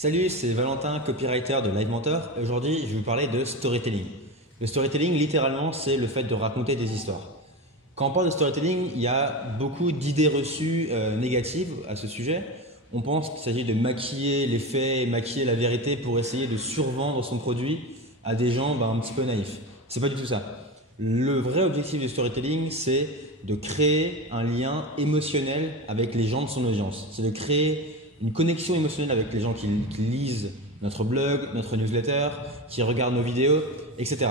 Salut, c'est Valentin, copywriter de Live Mentor. Aujourd'hui, je vais vous parler de storytelling. Le storytelling, littéralement, c'est le fait de raconter des histoires. Quand on parle de storytelling, il y a beaucoup d'idées reçues négatives à ce sujet. On pense qu'il s'agit de maquiller les faits, maquiller la vérité pour essayer de survendre son produit à des gens un petit peu naïfs. C'est pas du tout ça. Le vrai objectif du storytelling, c'est de créer un lien émotionnel avec les gens de son audience. C'est de créer une connexion émotionnelle avec les gens qui lisent notre blog, notre newsletter, qui regardent nos vidéos, etc.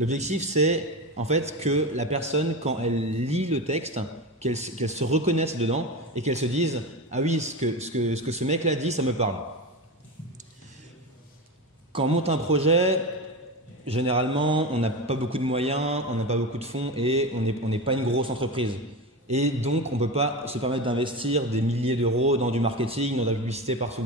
L'objectif, c'est en fait que la personne, quand elle lit le texte, qu'elle se reconnaisse dedans et qu'elle se dise « Ah oui, ce que ce mec-là dit, ça me parle ». Quand on monte un projet, généralement, on n'a pas beaucoup de moyens, on n'a pas beaucoup de fonds et on n'est pas une grosse entreprise. Et donc, on ne peut pas se permettre d'investir des milliers d'euros dans du marketing, dans de la publicité partout.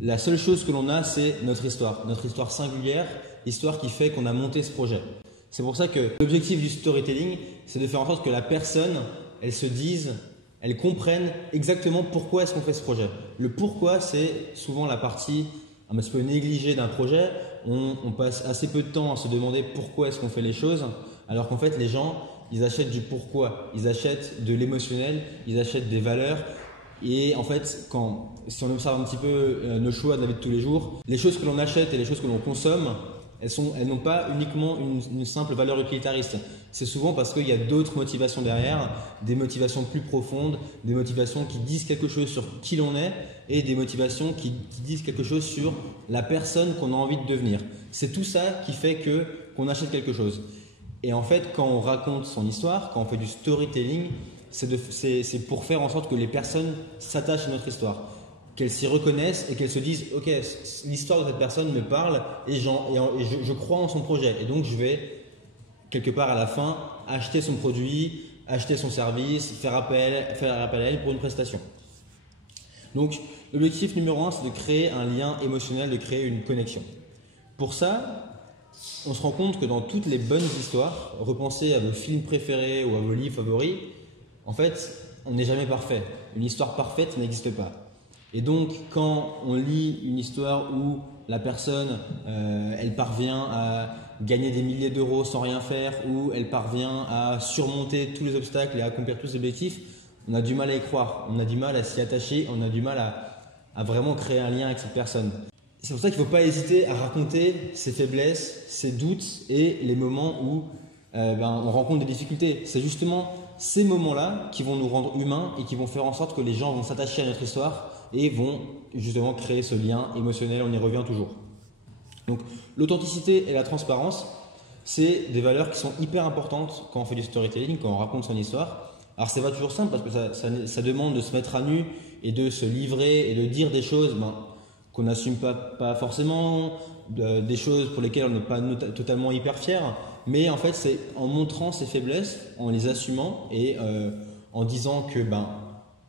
La seule chose que l'on a, c'est notre histoire singulière, l'histoire qui fait qu'on a monté ce projet. C'est pour ça que l'objectif du storytelling, c'est de faire en sorte que la personne, elle se dise, elle comprenne exactement pourquoi est-ce qu'on fait ce projet. Le pourquoi, c'est souvent la partie un petit peu négligée d'un projet. On passe assez peu de temps à se demander pourquoi est-ce qu'on fait les choses, alors qu'en fait, les gens, ils achètent du pourquoi, ils achètent de l'émotionnel, ils achètent des valeurs. Et en fait, si on observe un petit peu nos choix de la vie de tous les jours, les choses que l'on achète et les choses que l'on consomme, elles n'ont pas uniquement une simple valeur utilitariste. C'est souvent parce qu'il y a d'autres motivations derrière, des motivations plus profondes, des motivations qui disent quelque chose sur qui l'on est et des motivations qui disent quelque chose sur la personne qu'on a envie de devenir. C'est tout ça qui fait qu'on achète quelque chose. Et en fait, quand on raconte son histoire, quand on fait du storytelling, c'est pour faire en sorte que les personnes s'attachent à notre histoire, qu'elles s'y reconnaissent et qu'elles se disent « Ok, l'histoire de cette personne me parle et je crois en son projet. Et donc, je vais, quelque part à la fin, acheter son produit, acheter son service, faire appel à elle pour une prestation. » Donc, l'objectif numéro 1, c'est de créer un lien émotionnel, de créer une connexion. Pour ça, on se rend compte que dans toutes les bonnes histoires, repensez à vos films préférés ou à vos livres favoris, en fait, on n'est jamais parfait. Une histoire parfaite n'existe pas. Et donc, quand on lit une histoire où la personne, elle parvient à gagner des milliers d'euros sans rien faire, ou elle parvient à surmonter tous les obstacles et à accomplir tous ses objectifs, on a du mal à y croire, on a du mal à s'y attacher, on a du mal à vraiment créer un lien avec cette personne. C'est pour ça qu'il ne faut pas hésiter à raconter ses faiblesses, ses doutes et les moments où on rencontre des difficultés. C'est justement ces moments-là qui vont nous rendre humains et qui vont faire en sorte que les gens vont s'attacher à notre histoire et vont justement créer ce lien émotionnel. On y revient toujours. Donc l'authenticité et la transparence, c'est des valeurs qui sont hyper importantes quand on fait du storytelling, quand on raconte son histoire. Alors c'est pas toujours simple parce que ça demande de se mettre à nu et de se livrer et de dire des choses qu'on n'assume pas forcément, des choses pour lesquelles on n'est pas totalement hyper fier. Mais en fait, c'est en montrant ses faiblesses, en les assumant et en disant que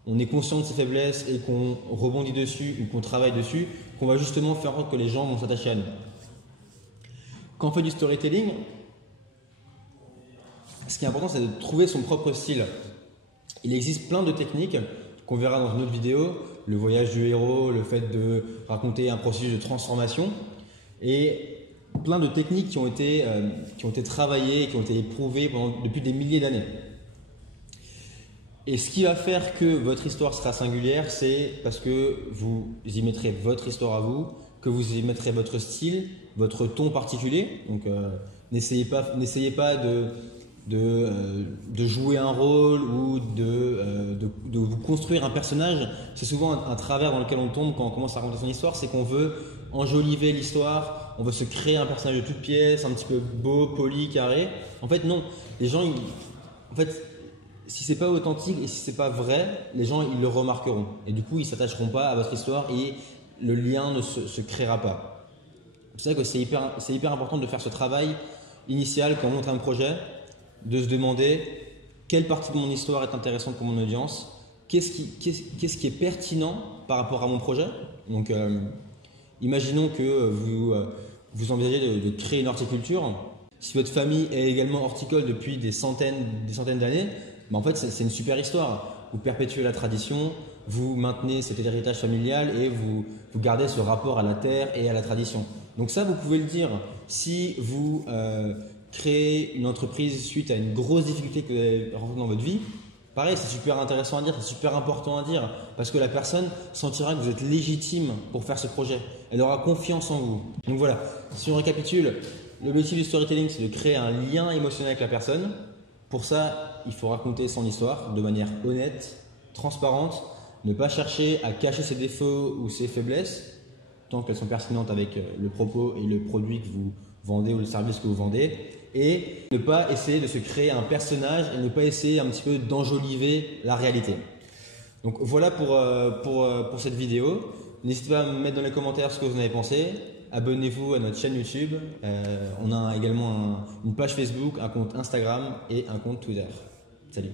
on est conscient de ses faiblesses et qu'on rebondit dessus ou qu'on travaille dessus, qu'on va justement faire en sorte que les gens vont s'attacher à nous. Quand on fait du storytelling, ce qui est important, c'est de trouver son propre style. Il existe plein de techniques qu'on verra dans une autre vidéo, le voyage du héros, le fait de raconter un processus de transformation et plein de techniques qui ont été travaillées et qui ont été éprouvées depuis des milliers d'années. Et ce qui va faire que votre histoire sera singulière, c'est parce que vous y mettrez votre histoire à vous, que vous y mettrez votre style, votre ton particulier. Donc n'essayez pas de jouer un rôle ou de vous construire un personnage. C'est souvent un travers dans lequel on tombe quand on commence à raconter son histoire, c'est qu'on veut enjoliver l'histoire, on veut se créer un personnage de toutes pièces, un petit peu beau, poli, carré. En fait, non. Les gens, si c'est pas authentique et si c'est pas vrai, les gens ils le remarqueront. Et du coup, ils s'attacheront pas à votre histoire et le lien ne se créera pas. C'est vrai que c'est hyper important de faire ce travail initial quand on monte un projet, de se demander quelle partie de mon histoire est intéressante pour mon audience, qu'est-ce qui est pertinent par rapport à mon projet. Donc, imaginons que vous envisagez de créer une horticulture. Si votre famille est également horticole depuis des centaines d'années, en fait, c'est une super histoire. Vous perpétuez la tradition, vous maintenez cet héritage familial et vous gardez ce rapport à la terre et à la tradition. Donc ça, vous pouvez le dire. Si vous créez une entreprise suite à une grosse difficulté que vous avez rencontrée dans votre vie, pareil, c'est super intéressant à dire, c'est super important à dire, parce que la personne sentira que vous êtes légitime pour faire ce projet. Elle aura confiance en vous. Donc voilà, si on récapitule, l'objectif du storytelling, c'est de créer un lien émotionnel avec la personne. Pour ça, il faut raconter son histoire de manière honnête, transparente, ne pas chercher à cacher ses défauts ou ses faiblesses, tant qu'elles sont pertinentes avec le propos et le produit que vous vendez ou le service que vous vendez, et ne pas essayer de se créer un personnage et ne pas essayer un petit peu d'enjoliver la réalité. Donc voilà pour cette vidéo. N'hésitez pas à me mettre dans les commentaires ce que vous en avez pensé. Abonnez-vous à notre chaîne YouTube. On a également une page Facebook, un compte Instagram et un compte Twitter. Salut!